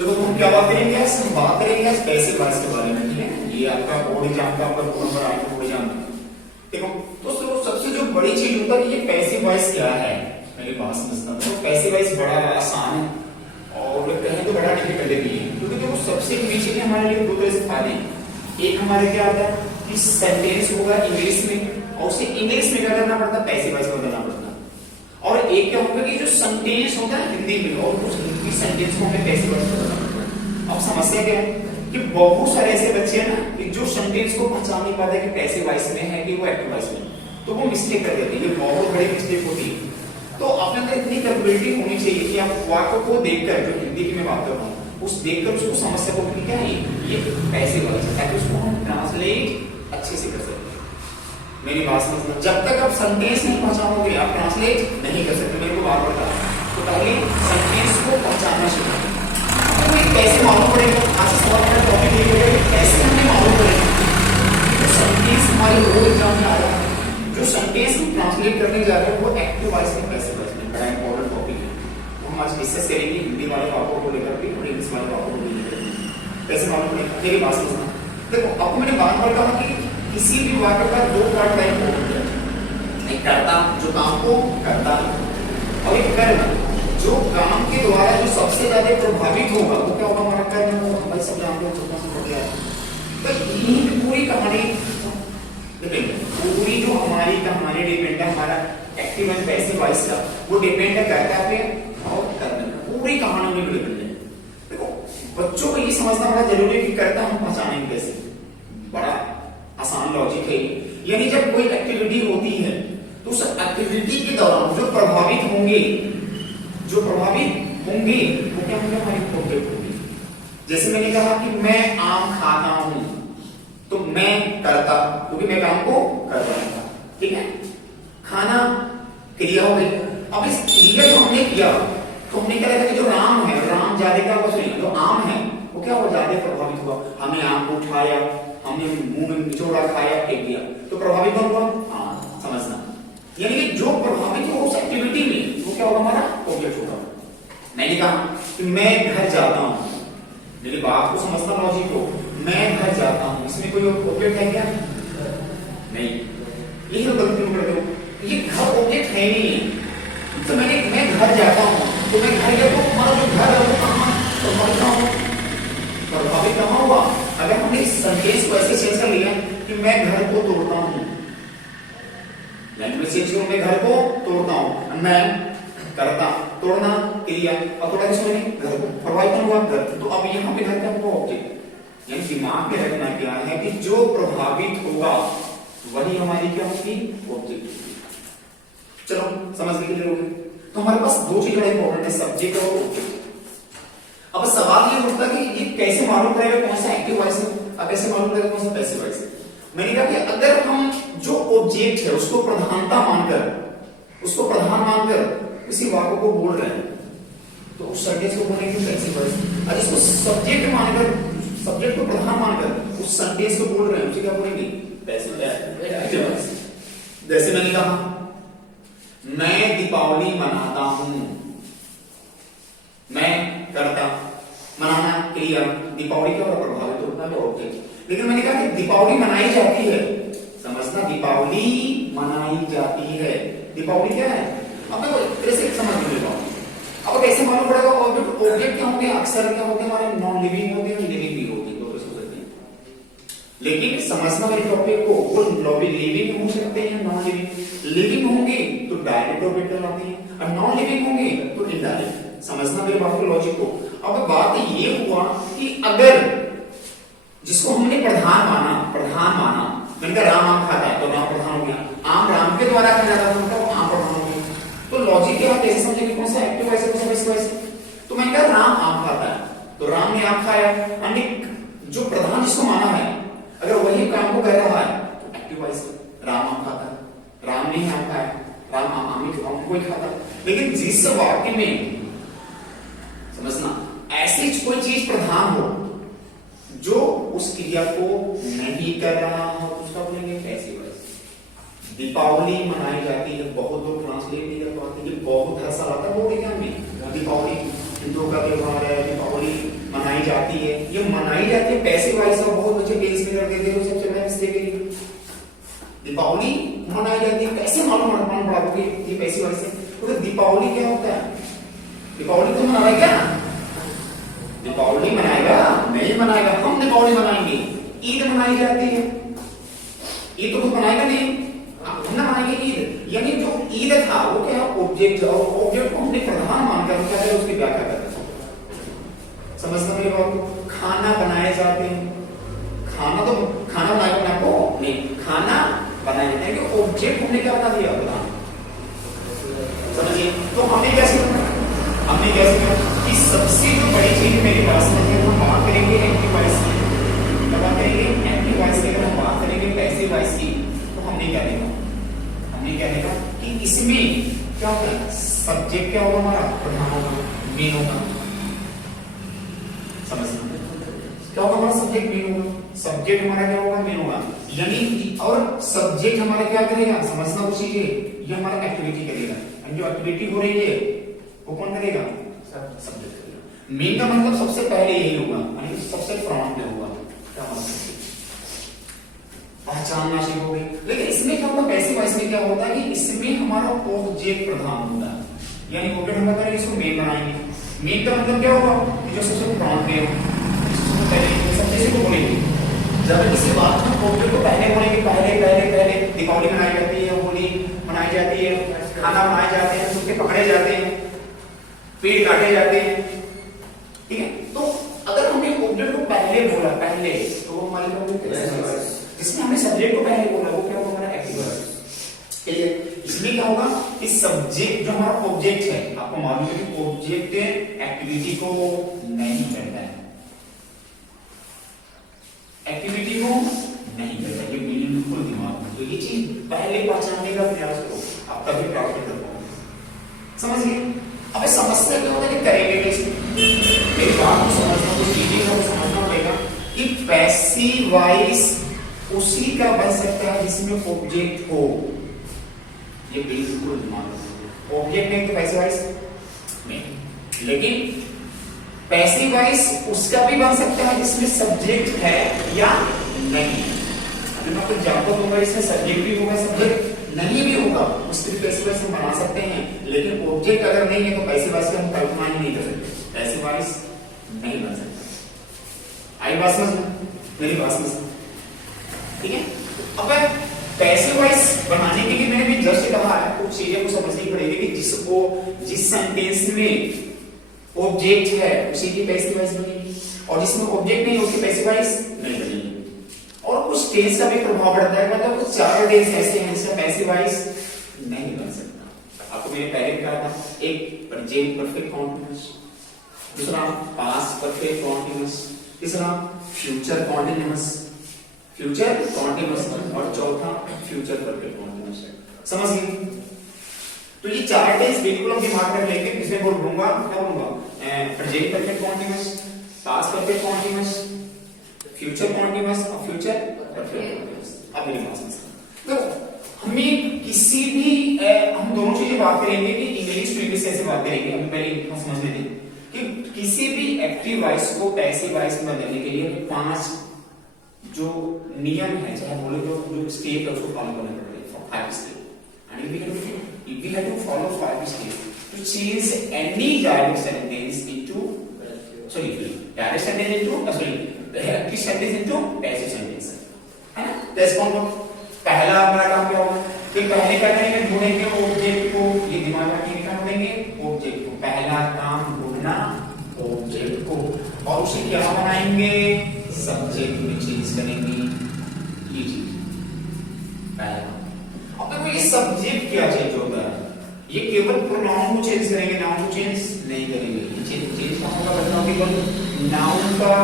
तो हम क्या बात करेंगे, हम बात करेंगे पैसिव वॉइस के बारे में, ठीक है। ये आपका बोर्ड एग्जाम का आपका फोन पर आएगा बोर्ड एग्जाम। देखो दोस्तों, सबसे जो बड़ी चीज होता है ये पैसिव वॉइस क्या है, मेरी बात समझना। तो पैसिव वॉइस बड़ा आसान है और कहें तो बड़ा डिफिकल्ट भी है, क्योंकि देखो सबसे बेसिक हमारे लिए दो तरह से फायदे। एक हमारे क्या आता है कि सेंटेंस होगा इंग्लिश में, और उसे इंग्लिश में क्या करना पड़ता है, पैसिव वॉइस में करना पड़ता है। और एक क्या होगा कि जो सेंटेंस होता है हिंदी में, और उस हिंदी सेंटेंस को हमें पैसिव वॉइस में करना पड़ता है। अब समस्या क्या है कि बहुत सारे ऐसे बच्चे हैं ना कि जो सेंटेंस को पहचान नहीं पाते कि पैसिव वॉइस में है कि वो एक्टिव वॉइस में, तो वो मिस्टेक कर देते हैं। ये बहुत बड़ी मिस्टेक होती है। तो अपने अंदर इतनी कैपेबिलिटी होनी चाहिए कि आप वाक्य को देखकर, जो हिंदी की मैं बात कर रहा हूँ, उस देखकर उसको समझ सको कि क्या है ये पैसिव वॉइस है, ताकि उसको हम ट्रांसलेट अच्छे से कर सकें। मेरी बात समझना, जब तक आप सेंटेंस नहीं पहचानोगे आप ट्रांसलेट नहीं कर सकते। मेरे को बार बार कहा, तो पहले सेंटेंस को पहचानना सीखो। तो ये कैसे मालूम पड़ेगा, आज से सवाल मेरा टॉपिक ये है कैसे हमें मालूम पड़ेगा जो सेंटेंस हमारे बोर्ड एग्जाम में आ रहा है, जो सेंटेंस हम ट्रांसलेट करने जा रहे हैं वो एक्टिव वॉइस में पैसिव वॉइस में, बड़ा इंपॉर्टेंट टॉपिक है। तो हम आज डिस्कस करेंगे हिंदी वाले वाक्यों को लेकर के और इंग्लिश वाले वाक्यों को लेकर कैसे मालूम पड़ेगा। मेरी बात समझना, देखो आपको मैंने बार बार कहा कि किसी भी वाक्य का दो पार्ट का इंपॉर्टेंट है, एक कर्ता जो काम को करता है, और एक कर्म जो काम के द्वारा जो सबसे ज्यादा प्रभावित होगा वो क्या होगा, हमारा कर्म होगा। भाई सब जानते हो, छोटा सा पढ़ गया है। तो यही पूरी कहानी डिपेंड, पूरी जो हमारी कहानी डिपेंड है हमारा एक्टिव एंड पैसिव वॉइस का, वो डिपेंड है कर्ता पे और कर्म पे। पूरी कहानी में डिपेंड है। देखो बच्चों को ये समझना बड़ा जरूरी है कि कर्ता हम पहचानेंगे कैसे। बड़ा आसान लॉजिक है, यानी जब कोई एक्टिविटी होती है तो उस एक्टिविटी के दौरान जो प्रभावित होंगे वो क्या होंगे, हमारी ऑब्जेक्ट होंगे। जैसे मैंने कहा कि मैं आम खाता हूं, तो मैं करता, क्योंकि मैं काम को करता हूं, ठीक है। खाना क्रिया हो गई। अब इस क्रिया जो हमने किया तो हमने क्या देखा कि जो राम है, राम ज्यादा क्या हुआ, जो आम है वो क्या हुआ, ज्यादा प्रभावित हुआ। हमने आम को उठाया, हमने मुंह में निचोड़ा, खाया, फेंक दिया, तो प्रभावित कौन हुआ, हाँ समझना। यानी कि जो प्रभावित हो उस एक्टिविटी में वो क्या होगा, हमारा ऑब्जेक्ट होगा। मैंने कहा कि मैं घर जाता हूं, मेरी बात को समझना लॉजिक को, मैं घर जाता हूं, इसमें कोई ऑब्जेक्ट है क्या, नहीं। यही तो गलती करते हो, ये घर ऑब्जेक्ट है नहीं। तो मैं घर जाता हूं, तो मैं घर गया तो हमारा जो घर है वो कहां प्रभावित कहां हुआ। अगर हमने इस सेंटेंस को ऐसे चेंज कर लिया कि मैं घर को तोड़ता हूं, लैंग्वेज चेंज करो, मैं घर को तोड़ता हूं, मैं करता, तोड़ना क्रिया, और थोड़ा किसमें घर को प्रभावित हुआ घर। तो अब यहाँ पे घर का हुआ ऑब्जेक्ट। यानी दिमाग में रखना क्या है कि जो प्रभावित होगा वही हमारी क्या होगी, ऑब्जेक्ट होगी। चलो समझने के लिए हो गई। तो हमारे पास दो चीज बड़ा इंपॉर्टेंट है, सब्जेक्ट और ऑब्जेक्ट। अब सवाल ये उठता है कि ये कैसे मालूम पड़ेगा कौन सा एक्टिव वॉइस है, अब कैसे मालूम पड़ेगा कौन सा पैसिव वॉइस है। मैंने कहा कि अगर हम जो ऑब्जेक्ट है उसको प्रधानता मानकर किसी वाक्य को बोल रहे हैं तो उस सेंटेंस को बोलेंगे पैसिव वॉइस। और जिसको सब्जेक्ट को प्रधान मानकर उस सेंटेंस को बोल रहे हैं उसे क्या बोलेंगे, पैसिव वॉइस। जैसे मैंने कहा मैं दीपावली मनाता हूं, मैं करता, मनाना क्रिया, दीपावली क्या प्रभावित होता है ऑब्जेक्ट। लेकिन मैंने कहा कि दीपावली मनाई जाती है, समझना, दीपावली मनाई जाती है। दीपावली क्या है, अब देखो कैसे समझ लीजिएगा। अब कैसे मालूम पड़ेगा ऑब्जेक्ट क्या होंगे, अक्सर क्या होंगे, हमारे नॉन लिविंग होते हैं, लिविंग भी होते हैं, दो तरह से हो सकते हैं। लेकिन समझना मेरे टॉपिक को, वो लिविंग हो सकते हैं, नॉन लिविंग। लिविंग होंगे तो डायरेक्ट ऑब्जेक्ट कहलाते हैं, और नॉन लिविंग होंगे तो इनडायरेक्ट। समझना मेरे बात को, लॉजिक को। अब बात ये हुआ कि अगर जिसको हमने प्रधान माना, मैंने कहा राम आम खाता है तो राम प्रधान हो गया, आम राम के द्वारा खाया जाता है तो आम प्रधान हो गया। तो लॉजिक क्या आप कैसे समझेंगे कौन सा एक्टिव वॉइस है, कौन सा पैसिव वॉइस है। तो मैंने कहा राम आम खाता है तो राम ने आम खाया, यानी जो प्रधान जिसको माना है अगर वही काम को कर रहा है तो एक्टिव वॉइस है, राम आम खाता है, राम ने आम खाया, राम आम को ही खाता। लेकिन जिस वाक्य में समझना ऐसी कोई चीज प्रधान हो जो उस क्रिया को नहीं कर रहा हो उसका बोलेंगे पैसिव वॉइस। दीपावली मनाई जाती है, बहुत लोग ट्रांसलेट नहीं कर पाते, ये बहुत हर साल आता है बोर्ड एग्जाम में। दीपावली हिंदुओं का त्योहार है, दीपावली कर देते हो सबसे बड़ा मिस्टेक है। दीपावली मनाई जाती है, कैसे मालूम पड़ा कि ये पैसिव वॉइस है? तो दीपावली क्या होता है? दीपावली तो मनाएगा, दीपावली मनाएगा नहीं मनाएगा, हम दीपावली मनाएंगे। ईद मनाई जाती है, ईद तो कुछ मनाएगा नहीं, हम ना मनाएंगे ईद। यानी जो ईद था वो क्या ऑब्जेक्ट, और ऑब्जेक्ट को हमने प्रधान मानकर क्या है उसकी व्याख्या करते हैं। समझते मेरी बात? खाना बनाए जाते हैं, खाना तो खाना बनाएगा ना को नहीं, खाना बनाए जाते हैं कि ऑब्जेक्ट हमने क्या बना दिया प्रधान। समझिए, तो हमने क्या सीखा? हमने क्या सीखा कि सबसे जो बड़ी चीज मेरी बात में हम बात करेंगे एक्टिव वॉइस की, बात करेंगे एक्टिव वॉइस की। अगर हम बात करेंगे पैसिव वॉइस की तो हमने क्या देखा? हमने क्या देखा कि इसमें क्या होगा? सब्जेक्ट क्या होगा हमारा? प्रधान होगा, मेन होगा। समझना क्या होगा? हमारा सब्जेक्ट मेन होगा, सब्जेक्ट हमारा क्या होगा? मेन होगा। यानी और सब्जेक्ट हमारा क्या करेगा? समझना वो चीज है, ये हमारा एक्टिविटी करेगा। जो एक्टिविटी हो रही है वो कौन करेगा? सब्जेक्ट करेगा। मेन का मतलब सबसे पहले यही होगा, यानी सबसे फ्रंट में होगा। क्या मतलब? पहचानना सीखोगे। लेकिन इसमें क्या होगा? पैसिव वॉइस में क्या होता है कि इसमें हमारा ऑब्जेक्ट प्रधान होता है, यानी ऑब्जेक्ट हम करेंगे इसको मेन बनाएंगे। मेन का मतलब क्या होगा? जो सबसे फ्रंट में हो, पहले सब चीजें को बोलेंगे। जब किसी बात में ऑब्जेक्ट को पहले बोलेंगे, पहले पहले पहले दीपावली मनाई जाती है, होली मनाई जाती है, खाना बनाए जाते हैं, कुत्ते पकड़े जाते हैं, पेड़ काटे जाते हैं, ठीक है? तो अगर हमने ऑब्जेक्ट को पहले बोला, पहले, तो वो हमारे लिए इसमें हमने सब्जेक्ट को पहले बोला, वो क्या होगा? हमारा एक्टिव वॉइस। ठीक है? इसमें क्या होगा? इस सब्जेक्ट जो हमारा ऑब्जेक्ट है, आपको मालूम है कि ऑब्जेक्ट एक्टिविटी को नहीं करता है, एक्टिविटी को नहीं करता, ये बिल्कुल दिमाग में। तो ये चीज पहले पहचानने का प्रयास करो, आप तभी प्राप्त कर पाओगे। समझ गए? अब समस्या क्या होता है कि करेंगे कैसे? मेरी बात को समझना, तो चीजें को समझना पड़ेगा कि पैसिव वॉइस उसी का बन सकता है जिसमें ऑब्जेक्ट हो। ये बिल्कुल दिमाग में, ऑब्जेक्ट नहीं तो पैसिव वॉइस नहीं। लेकिन पैसिव वॉइस उसका भी बन सकता है जिसमें सब्जेक्ट है या नहीं। अभी मैं आपको एग्जांपल दूंगा, इसमें सब्जेक्ट भी होगा, सब्जेक्ट नहीं भी होगा, उसके भी पैसिव वॉइस हम बना सकते हैं। लेकिन ऑब्जेक्ट अगर नहीं है तो पैसिव वॉइस की हम कल्पना ही नहीं कर सकते, पैसिव वॉइस नहीं बन सकता। आई बात समझ? मेरी बात समझ? ठीक है? अब पैसिव वॉइस बनाने के लिए मैंने भी जस्ट कहा है, कुछ चीजें को समझनी पड़ेगी कि जिस सेंटेंस में ऑब्जेक्ट है उसी की पैसिव वॉइस बनेगी, और जिसमें ऑब्जेक्ट नहीं उसकी पैसिव वॉइस नहीं बनेगी। और कुछ टेंस का भी प्रभाव पड़ता है, मतलब कुछ चार टेंस ऐसे हैं जिसका पैसिव वॉइस नहीं बन सकता। आपको मैंने पहले भी कहा था, एक प्रेजेंट परफेक्ट कॉन्टिन्यूअस, दूसरा पास्ट परफेक्ट कॉन्टिन्यूअस, तीसरा फ्यूचर कॉन्टिन्यूअस, और चौथा फ्यूचर परफेक्ट कॉन्टिन्यूअस। समझ गए? तो ये चार टेंस बिल्कुल हम दिमाग में लेके इसमें बोलूंगा, क्या बोलूंगा? Present perfect continuous, past perfect continuous, future continuous और फ्यूचर परफेक्ट कॉन्टिन्यूअस। अब मेरी बात समझना। तो हमें किसी भी हम दोनों चीजें बात करेंगे कि इंग्लिश टू इंग्लिश कैसे बात करेंगे। हमें पहले समझने दें कि किसी भी एक्टिव वॉइस को पैसिव वॉइस में बदलने के लिए 5 जो नियम है, चाहे बोले तो जो स्टेप है उसको फॉलो करना पड़ेगा, 5 step. And we have to follow 5 steps to change any direct sentence into direct sentence into active sentence into passive sentence, है ना? जैसे कौन पहला हमारा काम क्या होगा कि पहले क्या करेंगे? ढूंढेंगे ऑब्जेक्ट को, ये दिमाग में रखिए, क्या ढूंढेंगे? ऑब्जेक्ट को। पहला काम ढूंढना ऑब्जेक्ट को, और उसे क्या बनाएंगे? सब्जेक्ट में चेंज करेंगे। ये चीज पहला। अब देखो ये सब्जेक्ट क्या चेंज होता है? ये केवल प्रोनाउन को चेंज करेंगे, नाउन को चेंज नहीं करेंगे। ये चेंज कहाँ होगा बच्चों? केवल नाउन का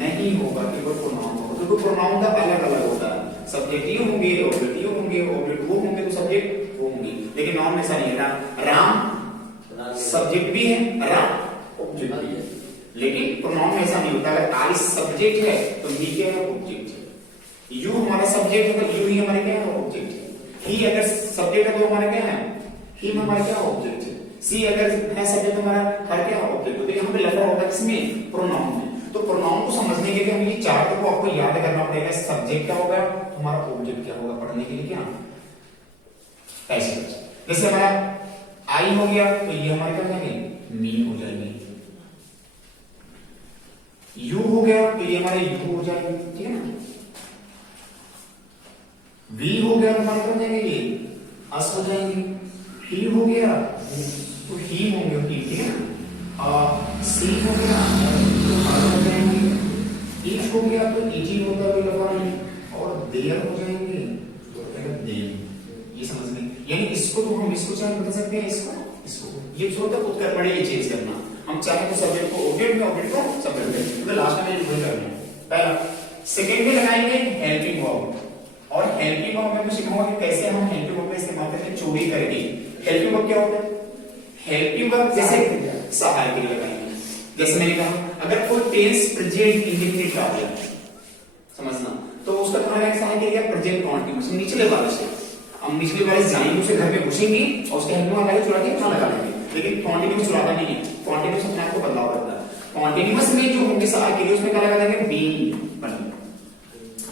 नहीं होगा, केवल प्रोनाउन होगा। क्योंकि प्रोनाउन का अलग अलग होता है, सब्जेक्ट ये होंगे, ऑब्जेक्ट ये होंगे, ऑब्जेक्ट वो होंगे, तो सब्जेक्ट वो होंगे। लेकिन नाउन में ऐसा नहीं है। राम सब्जेक्ट भी है, राम ऑब्जेक्ट भी है। लेकिन प्रोनाउन में ऐसा नहीं होता। अगर आई सब्जेक्ट है तो ही क्या है? ऑब्जेक्ट है। यू हमारा सब्जेक्ट है तो यू ही हमारे क्या है? ऑब्जेक्ट है। ही अगर सब्जेक्ट है तो हमारा क्या है? ही हमारा क्या? ऑब्जेक्ट है। सी अगर है सब्जेक्ट हमारा, हर क्या? ऑब्जेक्ट है। तो यहाँ पे लफड़ा होगा किसमें? प्रोनाउन में। तो प्रोनाउन को समझने के लिए हमें ये चार को आपको याद करना पड़ेगा। सब्जेक्ट क्या होगा, हमारा ऑब्जेक्ट क्या होगा, पढ़ने के लिए क्या पैसिव। जैसे हमारा आई हो गया तो ये हमारे क्या हो जाएंगे, मी हो जाएंगे। यू हो गया तो ये हमारे यू हो जाएंगे, ठीक है ना। वी हो गया तो हमारे क्या हो जाएंगे, ये अस हो जाएंगे। ही हो गया तो ही होंगे, ठीक है ना। सी हो गया तो हर हो जाएंगे। इफ हो गया तो इजी होता हुआ लगाएंगे, और देयर हो जाएंगे तो देम। ये समझ में, यानी इसको तो हम इसको चाहे बता सकते हैं, इसको ये जो होता है खुद कर पड़े ये चेंज करना। हम चाहे तो सब्जेक्ट को ऑब्जेक्ट में, ऑब्जेक्ट को सब्जेक्ट में, तो लास्ट में वही करना है। पहला सेकंड में लगाएंगे हेल्पिंग वर्ब, और हेल्पिंग वर्ब में मैं सिखाऊंगा कि कैसे हम हेल्पिंग वर्ब का इस्तेमाल करके चोरी करेंगे। हेल्पिंग वर्ब क्या होता है, हेल्पिंग वर्ब जैसे सहायक के लिए लगाएंगे। जैसे मैंने कहा अगर कोई टेंस प्रेजेंट इंडेफिनिट आ गया, समझना, तो उसका क्या है, सहायक के लिए प्रेजेंट कंटीन्यूअस निचले वाले से, हम निचले वाले जाएंगे उसे घर पे घुसेंगे और उसके हेल्पिंग वाला चुरा के खाना लगा लेंगे। लेकिन कॉन्टिन्यूअस चुराता नहीं है, कॉन्टिन्यूअस अपने आप को बदलाव करता है। कॉन्टिन्यूअस में जो होंगे सहायक के लिए उसमें क्या लगा देंगे, बीइंग बनी।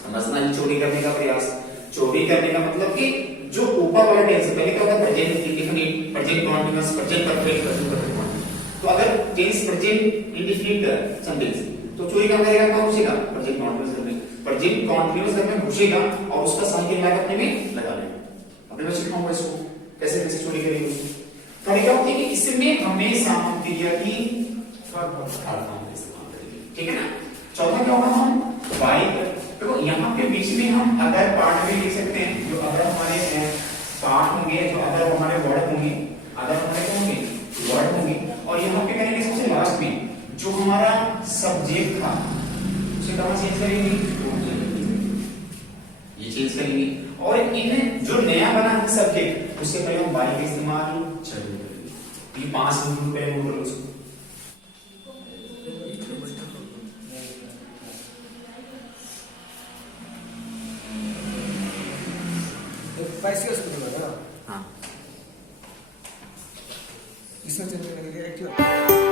समझना, चोरी करने का प्रयास, चोरी करने का मतलब कि जो ऊपर वाला टेंस पहले क्या होता है, present indefinite, present continuous, present perfect, present perfect. तो अगर टेंस प्रेजेंट इंडेफिनिट सेंटेंस तो चोरी का करेगा, कहां घुसेगा, प्रेजेंट कंटीन्यूअस में, प्रेजेंट कंटीन्यूअस में घुसेगा और उसका सहायक लगा अपने में लगा लेगा। अभी मैं सिखाऊंगा इसको कैसे कैसे चोरी करेंगे। तरीका होती है कि इसमें हमेशा हम क्रिया की थर्ड फॉर्म इस्तेमाल करेंगे, ठीक है ना। चौथा क्या होगा, हम बाई। देखो यहाँ पे बीच में हम अदर पार्ट भी लिख सकते हैं, जो अदर हमारे पार्ट होंगे, जो अदर हमारे वर्ड होंगे, अदर हमारे क्या होंगे, वर्ड होंगे। और यहाँ पे करेंगे सबसे लास्ट में जो हमारा सब्जेक्ट था उसे कहां चेंज करेंगे, ये चेंज करेंगे। और इन जो नया बना है सब्जेक्ट उससे पहले हम बाई का इस्तेमाल जरूर करेंगे। ये 5 रूल पे नोट करो उसको। पैसे उसको देगा ना, हाँ इसमें चेंज करने के लिए एक्टिव